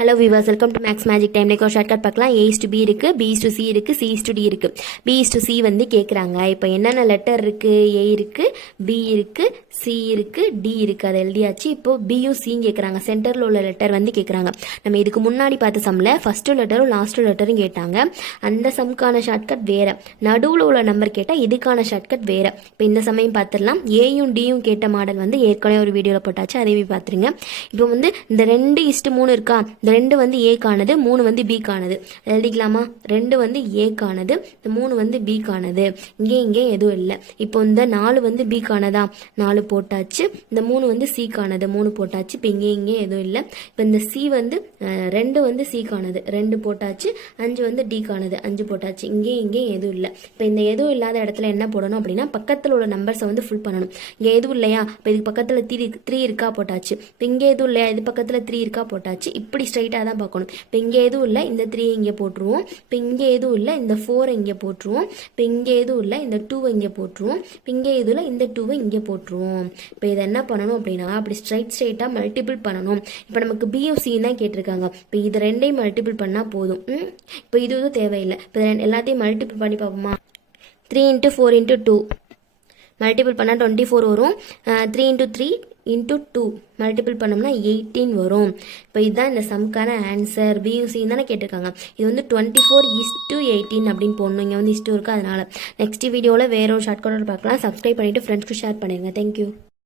Hello viewers, welcome to Max magic time. ஒரு shortcut பார்க்கலாம். A is to B இருக்கு, B is to C இருக்கு, C is to D இருக்கு. B is to C வந்து கேட்குறாங்க. இப்போ என்னென்ன லெட்டர் இருக்கு? A இருக்கு, B இருக்கு, C இருக்கு, D இருக்கு. அதை எழுதியாச்சு. இப்போ பியும் சியும் கேட்குறாங்க. சென்டரில் உள்ள லெட்டர் வந்து கேட்குறாங்க. நம்ம இதுக்கு முன்னாடி பார்த்த சம்மில் ஃபர்ஸ்ட் லெட்டரும் லாஸ்ட் லெட்டரும் கேட்டாங்க. அந்த சம்க்கான ஷார்ட்கட் வேற, நடுவில் உள்ள நம்பர் கேட்டால் இதுக்கான ஷார்ட்கட் வேற. இப்போ இந்த சமயம் பார்த்துடலாம். ஏயும் டியும் கேட்ட மாடல் வந்து ஏற்கனவே ஒரு வீடியோவில் போட்டாச்சு, அதையே பார்த்துருங்க. இப்போ வந்து இந்த 2:3 இருக்கா, இந்த 2 வந்து ஏ காணது, 3 வந்து பி காணது. எழுதிக்கலாமா? 2 வந்து ஏ காணது, இந்த 3 வந்து பி காணது. இங்கே எதுவும் இல்லை. இப்போ இந்த 4 வந்து பி காணதா, 4 போட்டாச்சு. இந்த 3 வந்து சி காணது, 3 போட்டாச்சு. இப்போ இங்கே எதுவும் இல்லை. இப்போ இந்த சி வந்து 2 வந்து சி காணது, 2 போட்டாச்சு. 5 வந்து டி காணது, 5 போட்டாச்சு. இங்கே எதுவும் இல்லை. இப்போ இந்த எதுவும் இல்லாத இடத்துல என்ன போடணும் அப்படின்னா, பக்கத்தில் உள்ள நம்பர்ஸை வந்து ஃபுல் பண்ணணும். இங்கே எதுவும் இல்லையா, இப்போ இதுக்கு பக்கத்தில் 3 இருக்கா போட்டாச்சு. இப்போ இங்கே எதுவும் இல்லையா, இது பக்கத்தில் 3 இருக்கா போட்டாச்சு. இப்படி ஸ்ட்ரைட்டாக தான் பார்க்கணும். இப்போ இங்கே எதுவும் இல்லை, இந்த 3 இங்கே போட்டுருவோம். இப்போ இங்கே எதுவும் இல்லை, இந்த 4 இங்கே போட்டுருவோம். இப்போ இங்கே எதுவும் இல்லை, இந்த 2 இங்கே போட்டுருவோம். இப்போ இங்கே எதுவும் இல்லை, இந்த 2 இங்கே போட்டுருவோம். இப்போ இதை என்ன பண்ணணும் அப்படின்னா, அப்படி ஸ்ட்ரைட்டாக மல்டிபிள் பண்ணணும். இப்போ நமக்கு பிஎஃப்சி தான் கேட்டிருக்காங்க. இப்போ இது ரெண்டையும் மல்டிபிள் பண்ணால் போதும். இப்போ இது எதுவும் தேவையில்லை. இப்போ எல்லாத்தையும் மல்டிபிள் பண்ணி பார்ப்போமா? 3 × 4 × 2 மல்டிபிள் பண்ணால் 24 வரும். 3 × 3 × 2 மல்டிபிள் பண்ணோம்னா 18 வரும். இப்போ இதுதான் இந்த சம்க்கான ஆன்சர். பியூசி தானே கேட்டிருக்காங்க. இது வந்து 24:18 அப்படின்னு போடணும். இங்கே வந்து இஸ்டு இருக்குது. அதனால நெக்ஸ்ட் வீடியோவில் வேற ஒரு ஷார்ட்கட் பார்க்கலாம். சப்ஸ்கிரைப் பண்ணிவிட்டு ஃப்ரெண்ட்ஸ்க்கு ஷேர் பண்ணிடுங்க. தேங்க்யூ.